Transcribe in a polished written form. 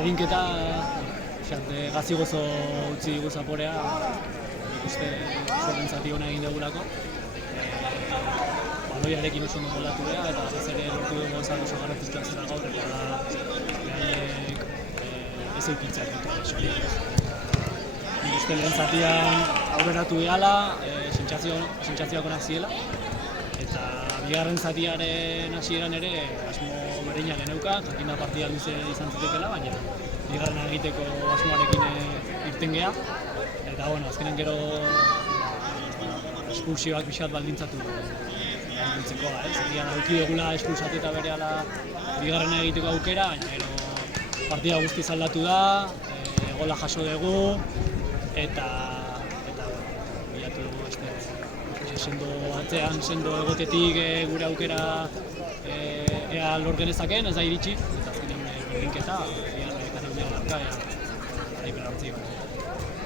berdinketa, gazi gozo utzi dugu zaporea, uste zorren zati hona egin dugulako. Baloiarekin oso ondo moldatu beha, eta ez ere lortu dugu gozat oso garrantzitsua zera gaur, eta beraiek ez eukitzeak dut. Nik uste lehen zatian aurreratu behala, sentsazioak onak ziela, eta bigarren zatiaren hasieran ere asmo berdina geneuka, jakinda partida luze izan zitekela, baina bigarrena egiteko asmoarekin irten geha, eta azkenen gero espulsioak pixat baldintzatu baldintzeko, zatian auki dugula espulsatuta berehala bigarrena egiteko aukera, baina gero partida guztiz aldatu da, gola jaso dugu, eta bilatu dugu sendo atzean, sendo egotetik gure aukera ea lor genezaken, ez da iritsi, eta azkenean berdinketa, bigarren eta neurdean larka, garaipen hartzi.